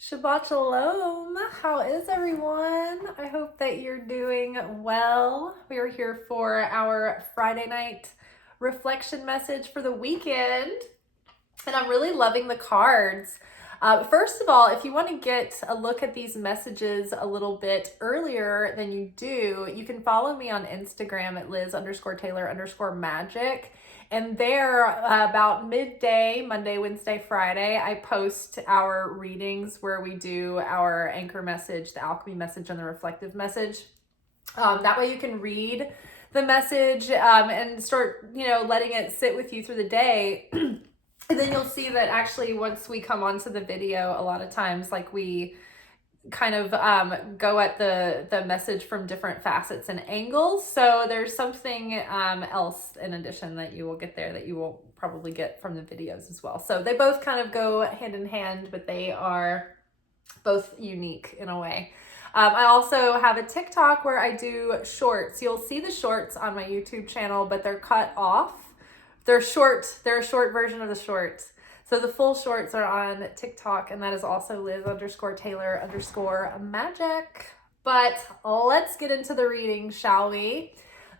Shabbat Shalom. How is everyone? I hope that you're doing well. We are here for our Friday night reflection message for the weekend, and I'm really loving the cards. First of all, if you want to get a look at these messages a little bit earlier than you do, you can follow me on Instagram at Liz_Taylor_Magick. And there, about midday, Monday, Wednesday, Friday, I post our readings where we do our anchor message, the alchemy message, and the reflective message. That way you can read the message and start, letting it sit with you through the day. And then you'll see that actually once we come onto the video, a lot of times, like, we kind of go at the message from different facets and angles. So there's something else in addition that you will get there that you won't probably get from the videos as well. So they both kind of go hand in hand, but they are both unique in a way. I also have a TikTok where I do shorts. You'll see the shorts on my YouTube channel, but they're cut off. They're short. They're a short version of the shorts. So the full shorts are on TikTok, and that is also Liz_Taylor_Magick. But let's get into the reading, shall we?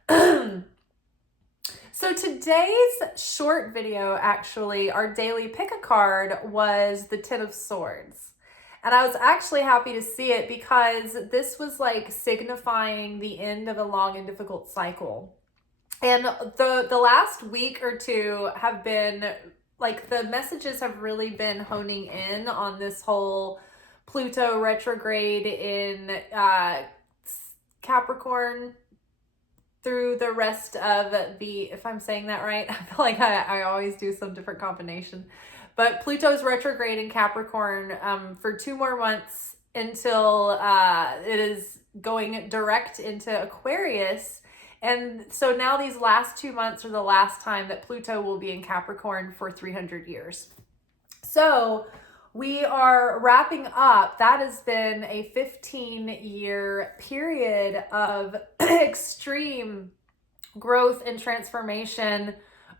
So today's short video, actually, our daily pick a card, was the Ten of Swords. And I was actually happy to see it because this was like signifying the end of a long and difficult cycle. And the last week or two have been, like, the messages have really been honing in on this whole Pluto retrograde in Capricorn through the rest of the, if I'm saying that right, I feel like I always do some different combination. But Pluto's retrograde in Capricorn for 2 more months until it is going direct into Aquarius. And so now these last 2 months are the last time that Pluto will be in Capricorn for 300 years. So we are wrapping up. That has been a 15-year period of extreme growth and transformation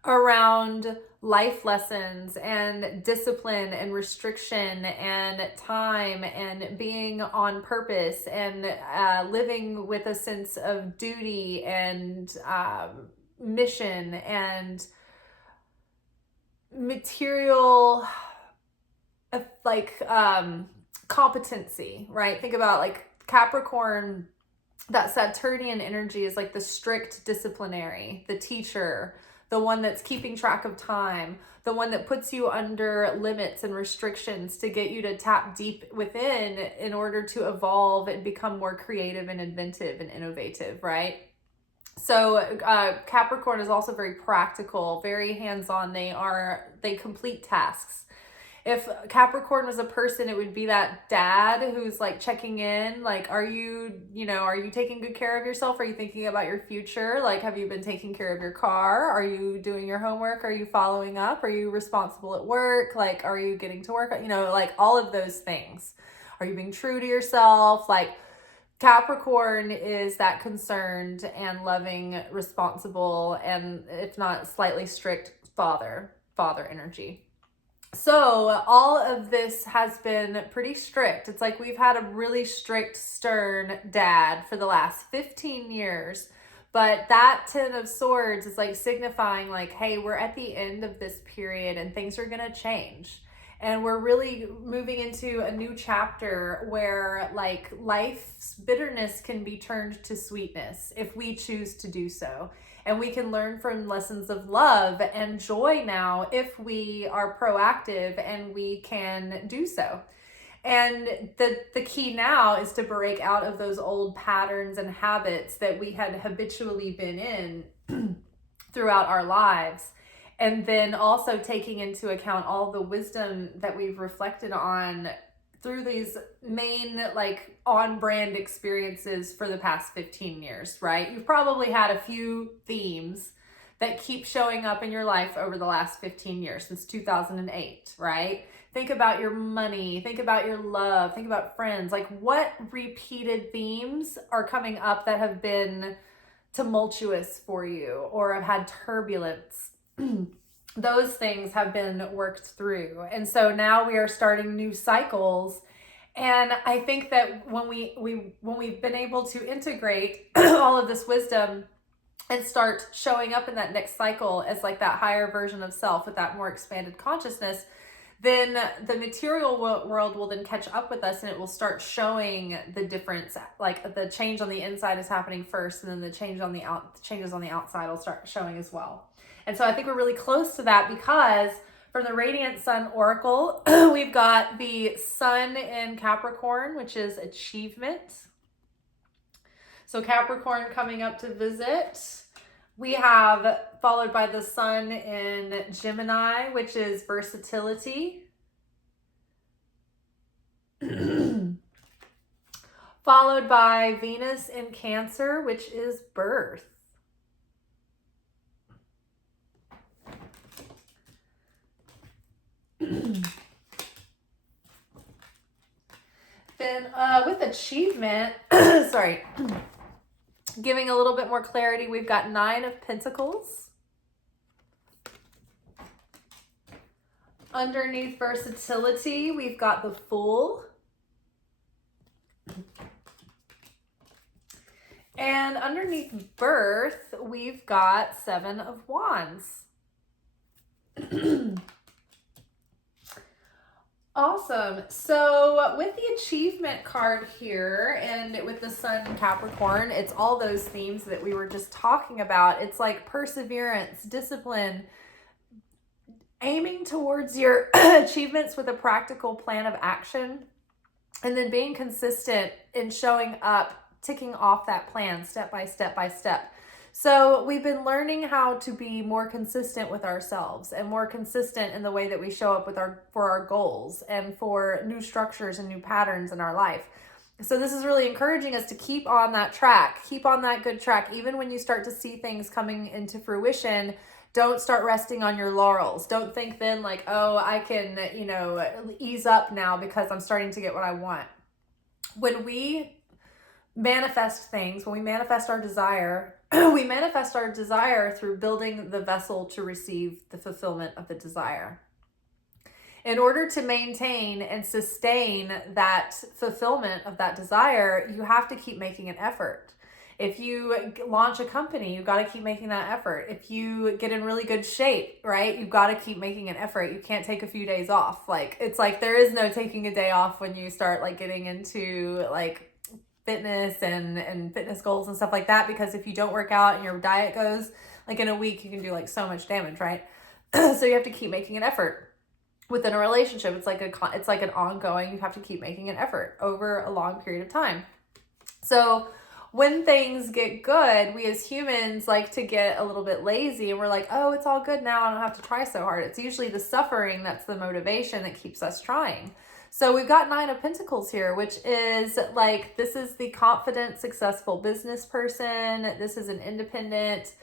around life lessons and discipline and restriction and time and being on purpose and living with a sense of duty and mission and material competency, right? Think about, like, Capricorn, that Saturnian energy is like the strict disciplinary, the teacher, the one that's keeping track of time, the one that puts you under limits and restrictions to get you to tap deep within in order to evolve and become more creative and inventive and innovative, right? So Capricorn is also very practical, very hands-on. They complete tasks. If Capricorn was a person, it would be that dad who's like checking in, like, are you taking good care of yourself? Are you thinking about your future? Like, have you been taking care of your car? Are you doing your homework? Are you following up? Are you responsible at work? Like, are you getting to work? Like, all of those things. Are you being true to yourself? Like, Capricorn is that concerned and loving, responsible, and if not slightly strict father energy. So all of this has been pretty strict. It's like we've had a really strict, stern dad for the last 15 years. But that Ten of Swords is like signifying, like, hey, we're at the end of this period and things are going to change. And we're really moving into a new chapter where, like, life's bitterness can be turned to sweetness if we choose to do so. And we can learn from lessons of love and joy now if we are proactive and we can do so. And the key now is to break out of those old patterns and habits that we had habitually been in throughout our lives. And then also taking into account all the wisdom that we've reflected on through these main, like, on-brand experiences for the past 15 years, right? You've probably had a few themes that keep showing up in your life over the last 15 years, since 2008, right? Think about your money, think about your love, think about friends. Like, what repeated themes are coming up that have been tumultuous for you or have had turbulence? Those things have been worked through. And so now we are starting new cycles And I think that when we've been able to integrate all of this wisdom and start showing up in that next cycle as like that higher version of self with that more expanded consciousness, then the material world will then catch up with us, and it will start showing the difference. Like the change on the inside is happening first, and then the changes on the outside will start showing as well. And so I think we're really close to that, because from the Radiant Sun Oracle, we've got the Sun in Capricorn, which is achievement. So Capricorn coming up to visit. We have followed by the Sun in Gemini, which is versatility. Followed by Venus in Cancer, which is birth. Then with achievement, sorry, giving a little bit more clarity, we've got 9 of Pentacles. Underneath versatility, we've got the Fool. And underneath birth, we've got 7 of Wands. Awesome. So with the achievement card here and with the Sun in Capricorn, it's all those themes that we were just talking about. It's like perseverance, discipline, aiming towards your achievements with a practical plan of action, and then being consistent in showing up, ticking off that plan step by step by step. So we've been learning how to be more consistent with ourselves and more consistent in the way that we show up for our goals and for new structures and new patterns in our life. So this is really encouraging us to keep on that track, keep on that good track. Even when you start to see things coming into fruition, don't start resting on your laurels. Don't think then like, oh, I can, ease up now because I'm starting to get what I want. When we manifest things, when we manifest our desire, we manifest our desire through building the vessel to receive the fulfillment of the desire. In order to maintain and sustain that fulfillment of that desire, you have to keep making an effort. If you launch a company, you've got to keep making that effort. If you get in really good shape, right, you've got to keep making an effort. You can't take a few days off. Like, it's like there is no taking a day off when you start like getting into like fitness and fitness goals and stuff like that, because if you don't work out and your diet goes like in a week, you can do like so much damage, right? So you have to keep making an effort. Within a relationship, it's like an ongoing, you have to keep making an effort over a long period of time. So when things get good, we as humans like to get a little bit lazy and we're like, oh, it's all good now, I don't have to try so hard. It's usually the suffering that's the motivation that keeps us trying. So we've got 9 of Pentacles here, which is like, this is the confident, successful business person. This is an independent,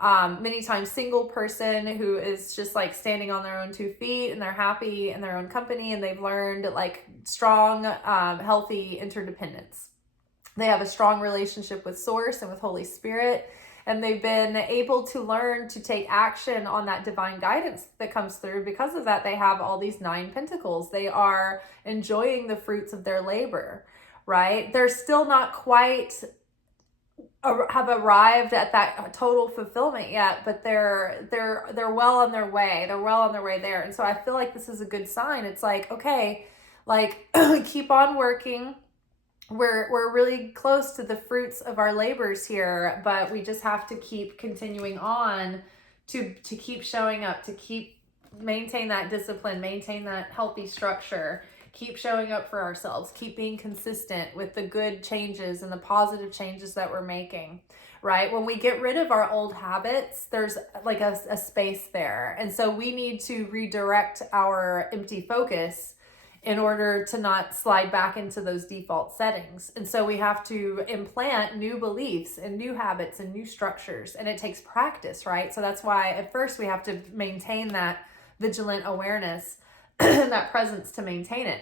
many times single person who is just like standing on their own 2 feet, and they're happy in their own company, and they've learned like strong, healthy interdependence. They have a strong relationship with Source and with Holy Spirit. And they've been able to learn to take action on that divine guidance that comes through. Because of that, they have all these 9 pentacles. They are enjoying the fruits of their labor, right? They're still not quite have arrived at that total fulfillment yet, but they're well on their way. They're well on their way there. And so I feel like this is a good sign. It's like, okay, like keep on working. We're really close to the fruits of our labors here, but we just have to keep continuing on to keep showing up, to keep maintain that discipline, maintain that healthy structure, keep showing up for ourselves, keep being consistent with the good changes and the positive changes that we're making, right? When we get rid of our old habits, there's like a space there. And so we need to redirect our empty focus in order to not slide back into those default settings. And so we have to implant new beliefs and new habits and new structures, and it takes practice, right? So that's why at first we have to maintain that vigilant awareness and that presence to maintain it.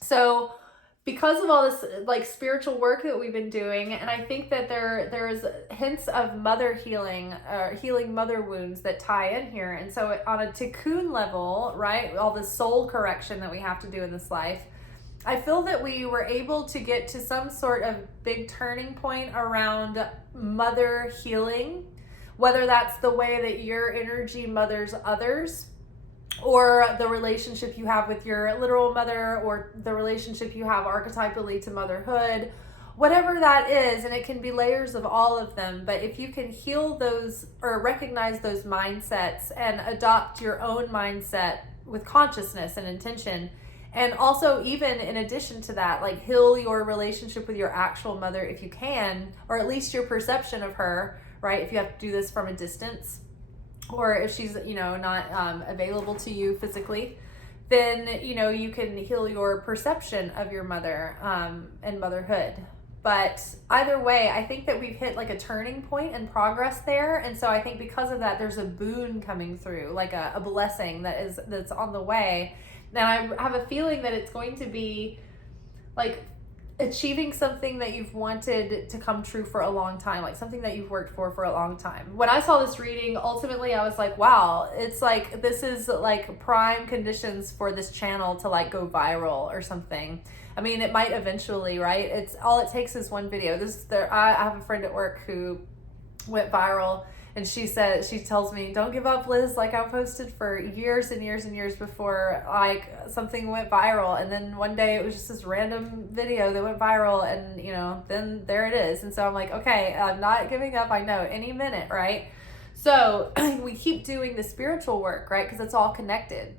So because of all this like spiritual work that we've been doing, and I think that there is hints of mother healing, healing mother wounds that tie in here. And so on a tikkun level, right, all the soul correction that we have to do in this life, I feel that we were able to get to some sort of big turning point around mother healing, whether that's the way that your energy mothers others, or the relationship you have with your literal mother, or the relationship you have archetypally to motherhood, whatever that is. And it can be layers of all of them. But if you can heal those or recognize those mindsets and adopt your own mindset with consciousness and intention, and also even in addition to that, like heal your relationship with your actual mother if you can, or at least your perception of her, right? If you have to do this from a distance, or if she's, not available to you physically, then, you can heal your perception of your mother and motherhood. But either way, I think that we've hit like a turning point in progress there. And so I think because of that, there's a boon coming through, like a blessing that's on the way. And I have a feeling that it's going to be like achieving something that you've wanted to come true for a long time, like something that you've worked for a long time. When I saw this reading, ultimately I was like, wow, it's like, this is like prime conditions for this channel to like go viral or something. I mean, it might eventually, right? It's all it takes is one video. I have a friend at work who went viral, and she tells me, don't give up, Liz. Like, I posted for years and years and years before like something went viral, and then one day it was just this random video that went viral, and then there it is. And so I'm like, okay, I'm not giving up. I know any minute, right? So we keep doing the spiritual work, right? Because it's all connected.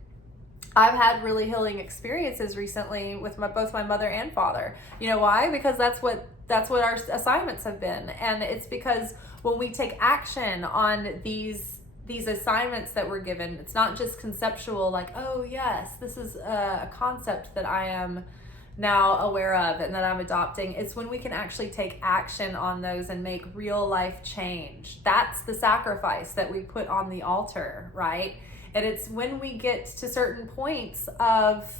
I've had really healing experiences recently with both my mother and father. You know why? Because that's what our assignments have been. And it's because when we take action on these assignments that we're given, it's not just conceptual, like, oh yes, this is a concept that I am now aware of and that I'm adopting. It's when we can actually take action on those and make real life change. That's the sacrifice that we put on the altar, right? And it's when we get to certain points of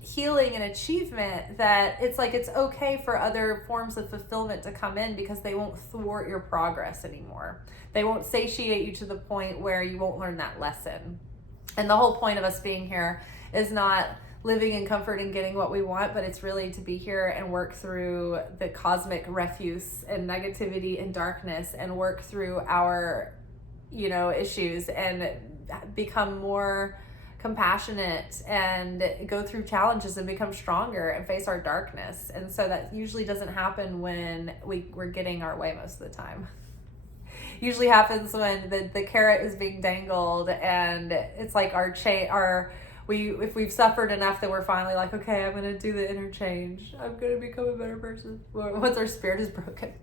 healing and achievement that it's like it's okay for other forms of fulfillment to come in, because they won't thwart your progress anymore. They won't satiate you to the point where you won't learn that lesson. And the whole point of us being here is not living in comfort and getting what we want, but it's really to be here and work through the cosmic refuse and negativity and darkness, and work through our issues, and become more compassionate and go through challenges and become stronger and face our darkness. And so that usually doesn't happen when we're getting our way most of the time. Usually happens when the carrot is being dangled, and it's like if we've suffered enough that we're finally like, okay, I'm going to do the interchange. I'm going to become a better person once our spirit is broken.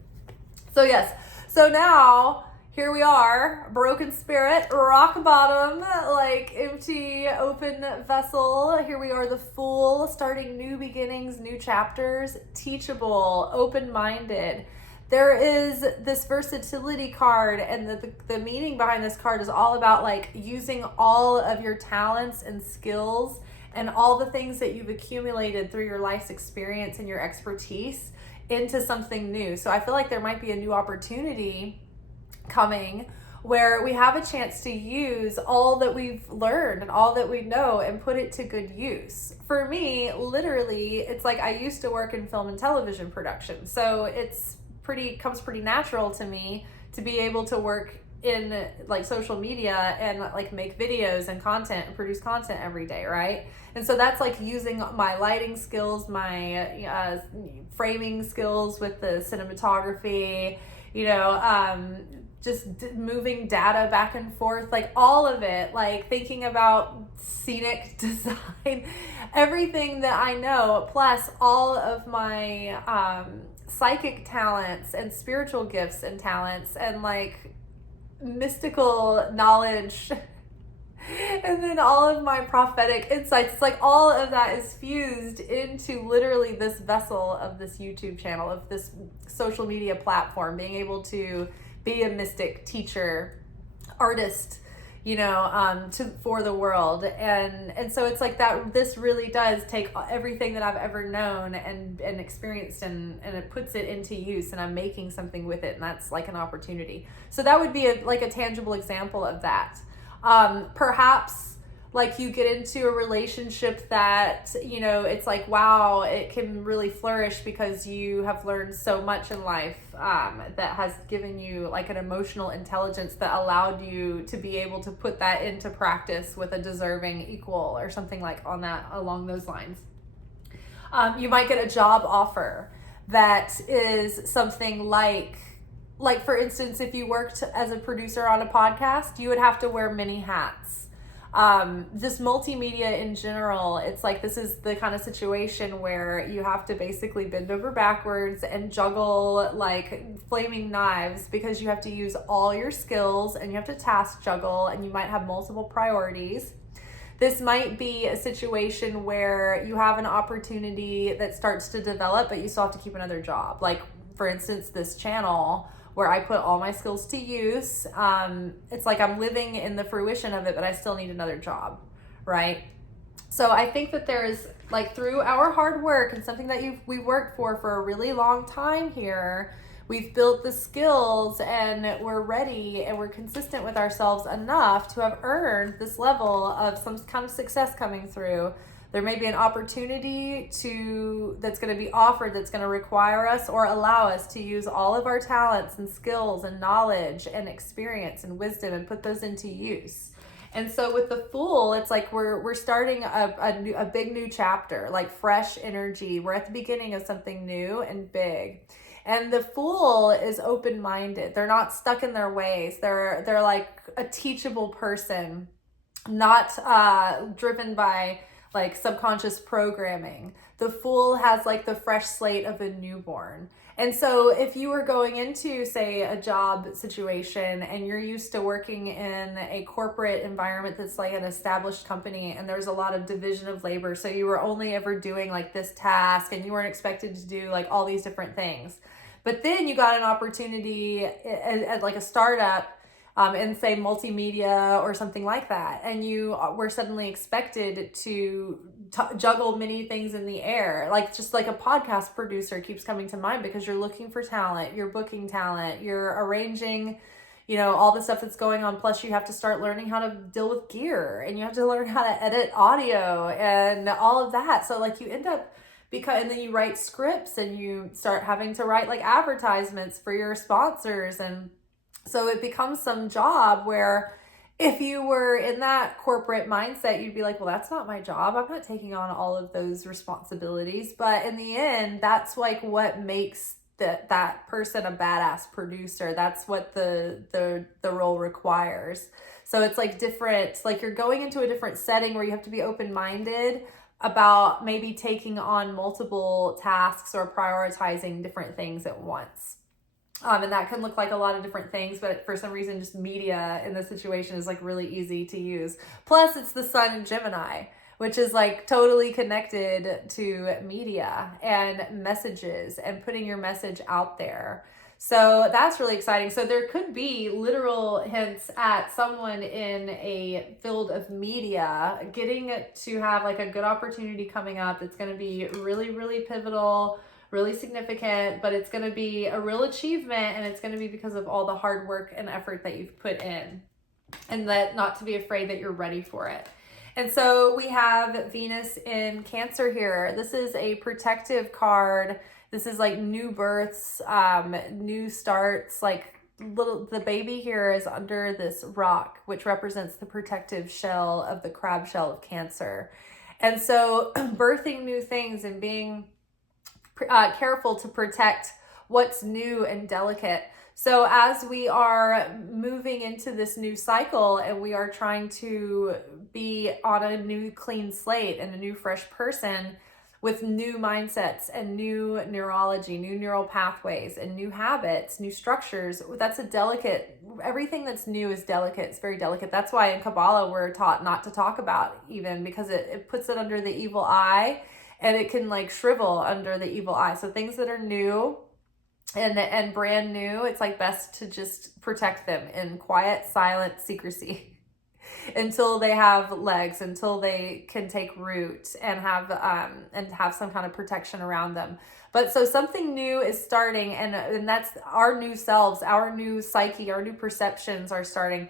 So yes, so now here we are, broken spirit, rock bottom, like empty, open vessel. Here we are, the Fool, starting new beginnings, new chapters, teachable, open-minded. There is this versatility card, and the meaning behind this card is all about like using all of your talents and skills and all the things that you've accumulated through your life's experience and your expertise into something new. So I feel like there might be a new opportunity coming where we have a chance to use all that we've learned and all that we know and put it to good use. For me, literally, it's like I used to work in film and television production, so comes pretty natural to me to be able to work in like social media and like make videos and content and produce content every day, right? And so that's like using my lighting skills, my framing skills with the cinematography, just moving data back and forth, like all of it, like thinking about scenic design, everything that I know, plus all of my psychic talents and spiritual gifts and talents and like mystical knowledge and then all of my prophetic insights. It's like all of that is fused into literally this vessel of this YouTube channel, of this social media platform, being able to be a mystic, teacher, artist, for the world. And so it's like that, this really does take everything that I've ever known and experienced and it puts it into use, and I'm making something with it, and that's like an opportunity. So that would be a tangible example of that. Perhaps like you get into a relationship that, you know, it's like, wow, it can really flourish because you have learned so much in life that has given you like an emotional intelligence that allowed you to be able to put that into practice with a deserving equal or something like on that, along those lines. You might get a job offer that is something like for instance, if you worked as a producer on a podcast, you would have to wear many hats. Just multimedia in general, it's like this is the kind of situation where you have to basically bend over backwards and juggle like flaming knives, because you have to use all your skills and you have to task juggle, and you might have multiple priorities. This might be a situation where you have an opportunity that starts to develop, but you still have to keep another job. Like, for instance, this channel where I put all my skills to use. It's like I'm living in the fruition of it, but I still need another job, right? So I think that there's like, through our hard work and something that we worked for a really long time here, we've built the skills and we're ready and we're consistent with ourselves enough to have earned this level of some kind of success coming through. There may be an opportunity that's going to be offered that's going to require us or allow us to use all of our talents and skills and knowledge and experience and wisdom and put those into use. And so with the Fool, it's like we're starting a big new chapter, like fresh energy. We're at the beginning of something new and big. And the Fool is open-minded. They're not stuck in their ways. They're like a teachable person, not driven by like subconscious programming. The Fool has like the fresh slate of a newborn. And so if you were going into, say, a job situation and you're used to working in a corporate environment that's like an established company and there's a lot of division of labor, so you were only ever doing like this task and you weren't expected to do like all these different things. But then you got an opportunity at like a startup in, say, multimedia or something like that, and you were suddenly expected to juggle many things in the air. Like, just like a podcast producer keeps coming to mind, because you're looking for talent, you're booking talent, you're arranging, you know, all the stuff that's going on. Plus you have to start learning how to deal with gear, and you have to learn how to edit audio and all of that. So like you end up, and then you write scripts and you start having to write like advertisements for your sponsors. And so it becomes some job where if you were in that corporate mindset, you'd be like, well, that's not my job. I'm not taking on all of those responsibilities. But in the end, that's like what makes that person a badass producer. That's what the role requires. So it's like different, like you're going into a different setting where you have to be open-minded about maybe taking on multiple tasks or prioritizing different things at once. And that can look like a lot of different things, but for some reason, just media in this situation is like really easy to use. Plus it's the sun in Gemini, which is like totally connected to media and messages and putting your message out there. So that's really exciting. So there could be literal hints at someone in a field of media getting to have like a good opportunity coming up that's going to be really, really pivotal, really significant, but it's going to be a real achievement, and it's going to be because of all the hard work and effort that you've put in, and that not to be afraid that you're ready for it. And so we have Venus in Cancer here. This is a protective card. This is like new births, new starts, like the baby here is under this rock, which represents the protective shell of the crab shell of Cancer. And so birthing new things and being careful to protect what's new and delicate. So as we are moving into this new cycle and we are trying to be on a new clean slate and a new fresh person with new mindsets and new neurology, new neural pathways and new habits, new structures, that's a delicate, everything that's new is delicate. It's very delicate. That's why in Kabbalah we're taught not to talk about, even because it puts it under the evil eye, and it can like shrivel under the evil eye. So things that are new and brand new, it's like best to just protect them in quiet, silent secrecy until they have legs, until they can take root and have some kind of protection around them. But so something new is starting, and that's our new selves, our new psyche, our new perceptions are starting.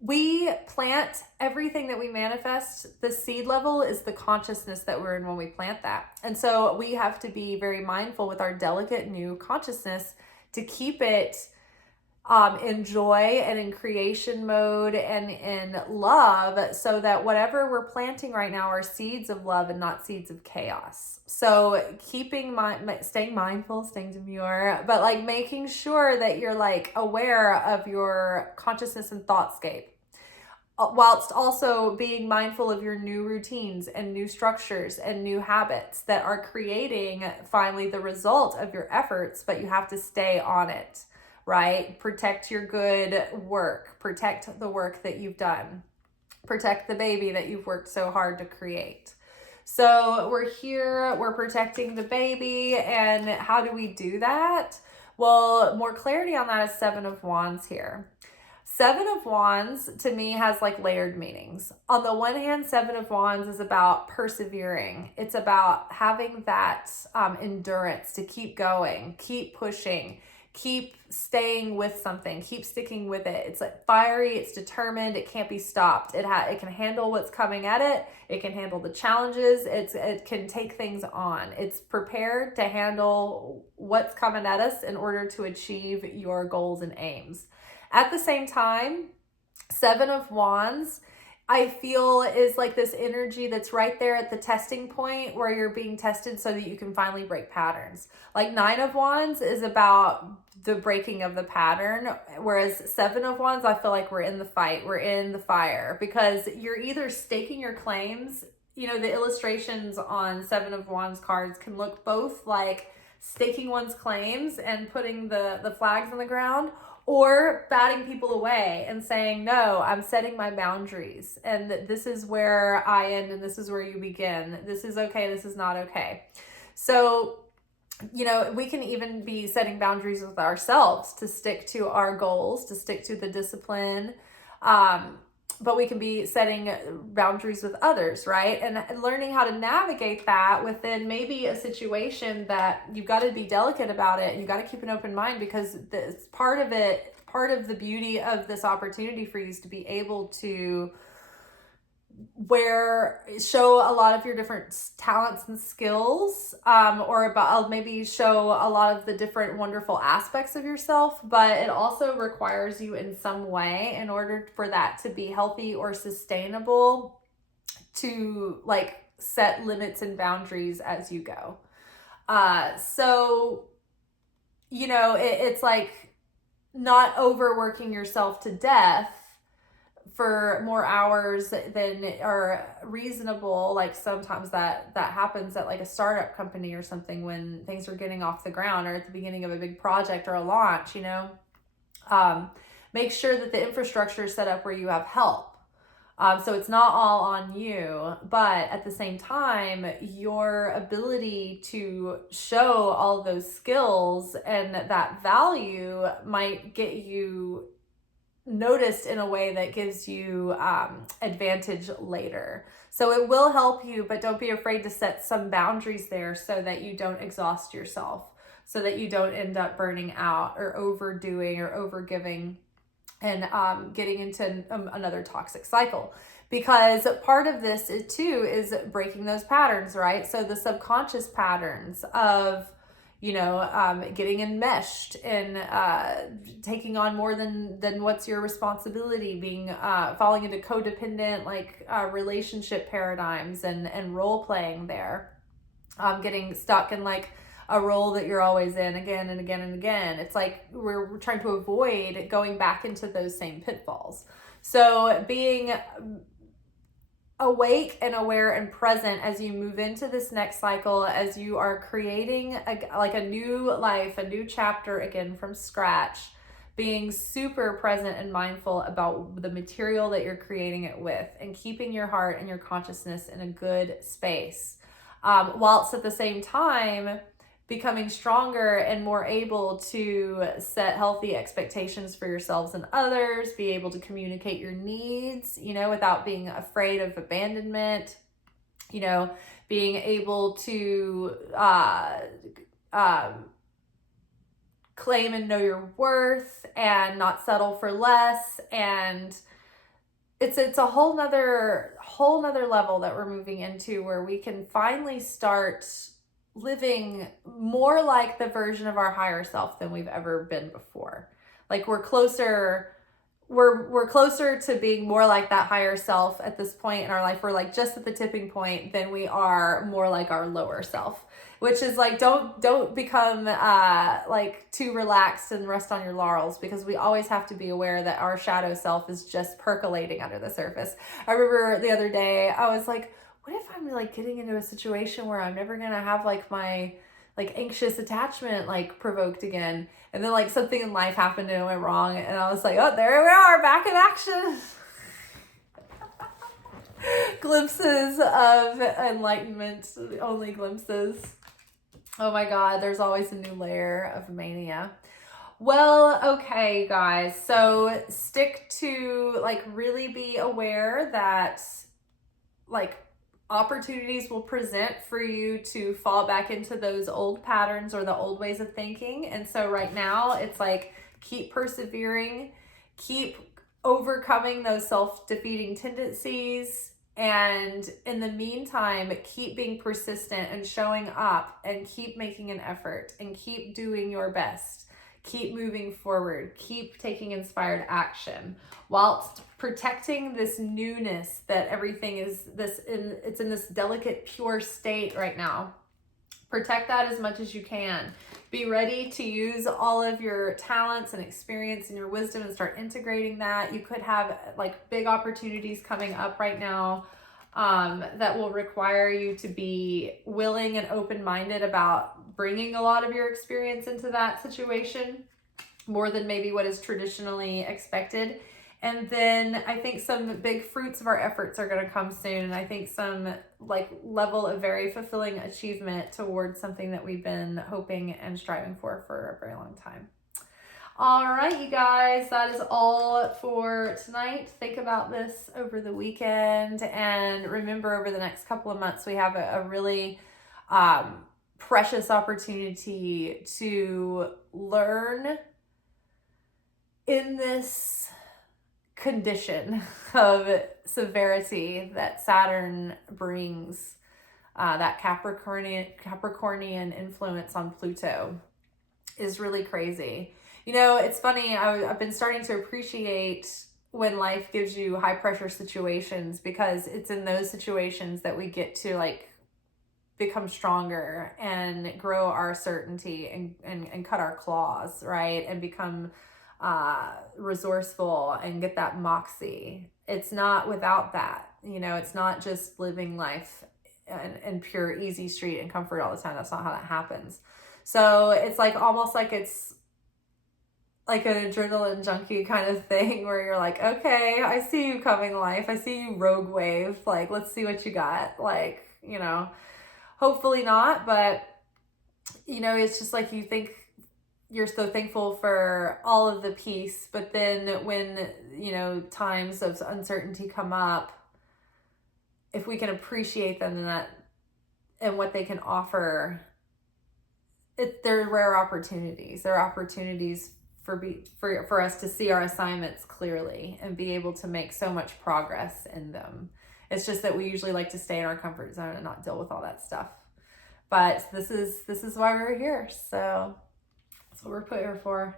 we plant everything that we manifest. The seed level is the consciousness that we're in when we plant that. And so we have to be very mindful with our delicate new consciousness to keep it in joy and in creation mode and in love, so that whatever we're planting right now are seeds of love and not seeds of chaos. So staying mindful, staying demure, but like making sure that you're like aware of your consciousness and thoughtscape, whilst also being mindful of your new routines and new structures and new habits that are creating finally the result of your efforts, but you have to stay on it. Right? Protect your good work. Protect the work that you've done. Protect the baby that you've worked so hard to create. So we're here, we're protecting the baby. And how do we do that? Well, more clarity on that is Seven of Wands here. Seven of Wands to me has like layered meanings. On the one hand, Seven of Wands is about persevering. It's about having that endurance to keep going, keep pushing, keep staying with something, keep sticking with it. It's like fiery, it's determined, it can't be stopped. It can handle what's coming at it. It can handle the challenges. It can take things on. It's prepared to handle what's coming at us in order to achieve your goals and aims. At the same time, Seven of Wands, I feel is like this energy that's right there at the testing point where you're being tested so that you can finally break patterns. Like Nine of Wands is about the breaking of the pattern, whereas Seven of Wands, I feel like we're in the fight, we're in the fire, because you're either staking your claims. You know, the illustrations on Seven of Wands cards can look both like staking one's claims and putting the flags on the ground, or batting people away and saying, no, I'm setting my boundaries. And this is where I end and this is where you begin. This is okay. This is not okay. So, you know, we can even be setting boundaries with ourselves to stick to our goals, to stick to the discipline. But we can be setting boundaries with others, right? And learning how to navigate that within maybe a situation that you've got to be delicate about it and you've got to keep an open mind, because this part of the beauty of this opportunity for you is to be able to show a lot of your different talents and skills, or about maybe show a lot of the different wonderful aspects of yourself, but it also requires you in some way, in order for that to be healthy or sustainable, to like set limits and boundaries as you go. So, you know, it's like not overworking yourself to death for more hours than are reasonable. Like sometimes that happens at like a startup company or something, when things are getting off the ground, or at the beginning of a big project or a launch, you know. Make sure that the infrastructure is set up where you have help. So it's not all on you, but at the same time, your ability to show all those skills and that value might get you noticed in a way that gives you advantage later. So it will help you, but don't be afraid to set some boundaries there so that you don't exhaust yourself, so that you don't end up burning out or overdoing or overgiving and getting into another toxic cycle. Because part of this is breaking those patterns, right? So the subconscious patterns of, you know, getting enmeshed and taking on more than what's your responsibility, being falling into codependent relationship paradigms and role playing there, getting stuck in like a role that you're always in again and again and again. It's like we're trying to avoid going back into those same pitfalls. So being awake and aware and present as you move into this next cycle, as you are creating a new life, a new chapter again from scratch, being super present and mindful about the material that you're creating it with, and keeping your heart and your consciousness in a good space, whilst at the same time becoming stronger and more able to set healthy expectations for yourselves and others, be able to communicate your needs, you know, without being afraid of abandonment, you know, being able to claim and know your worth and not settle for less, and it's a whole nother level that we're moving into, where we can finally start living more like the version of our higher self than we've ever been before. Like we're closer to being more like that higher self at this point in our life. We're like just at the tipping point than we are more like our lower self, which is like, don't become like too relaxed and rest on your laurels, because we always have to be aware that our shadow self is just percolating under the surface. I remember the other day I was like, what if I'm like getting into a situation where I'm never gonna have like my like anxious attachment like provoked again, and then like something in life happened and it went wrong, and I was like, oh, there we are, back in action. Glimpses of enlightenment, only glimpses. Oh my God, there's always a new layer of mania. Well, okay, guys, so stick to like really be aware that like opportunities will present for you to fall back into those old patterns or the old ways of thinking. And so right now it's like, keep persevering, keep overcoming those self-defeating tendencies. And in the meantime, keep being persistent and showing up, and keep making an effort, and keep doing your best. Keep moving forward, keep taking inspired action, whilst protecting this newness that everything is it's in this delicate, pure state right now. Protect that as much as you can. Be ready to use all of your talents and experience and your wisdom and start integrating that. You could have like big opportunities coming up right now that will require you to be willing and open-minded about bringing a lot of your experience into that situation, more than maybe what is traditionally expected. And then I think some big fruits of our efforts are going to come soon. And I think some like level of very fulfilling achievement towards something that we've been hoping and striving for a very long time. All right, you guys, that is all for tonight. Think about this over the weekend, and remember, over the next couple of months, we have a really precious opportunity to learn in this condition of severity that Saturn brings, that Capricornian influence on Pluto is really crazy. You know, it's funny, I've been starting to appreciate when life gives you high pressure situations, because it's in those situations that we get to like become stronger and grow our certainty and cut our claws, right? And become resourceful and get that moxie. It's not without that, you know, it's not just living life in pure easy street and comfort all the time. That's not how that happens. So it's like almost like it's like an adrenaline junkie kind of thing, where you're like, okay, I see you coming, life. I see you, rogue wave. Like, let's see what you got. Like, you know, hopefully not, but you know, it's just like you think you're so thankful for all of the peace, but then when, you know, times of uncertainty come up, if we can appreciate them and what they can offer, they're rare opportunities. They're opportunities for us to see our assignments clearly and be able to make so much progress in them. It's just that we usually like to stay in our comfort zone and not deal with all that stuff. But this is why we're here. So that's what we're put here for.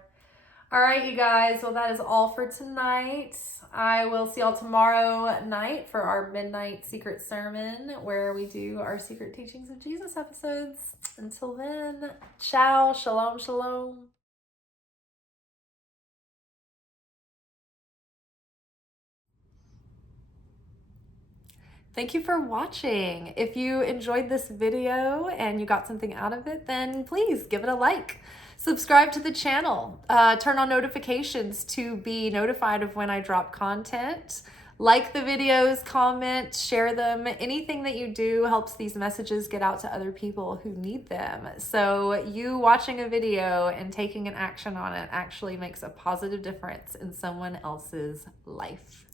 All right, you guys. Well, that is all for tonight. I will see y'all tomorrow night for our midnight secret sermon, where we do our Secret Teachings of Jesus episodes. Until then, ciao, shalom, shalom. Thank you for watching. If you enjoyed this video and you got something out of it, then please give it a like. Subscribe to the channel. Turn on notifications to be notified of when I drop content. Like the videos, comment, share them. Anything that you do helps these messages get out to other people who need them. So you watching a video and taking an action on it actually makes a positive difference in someone else's life.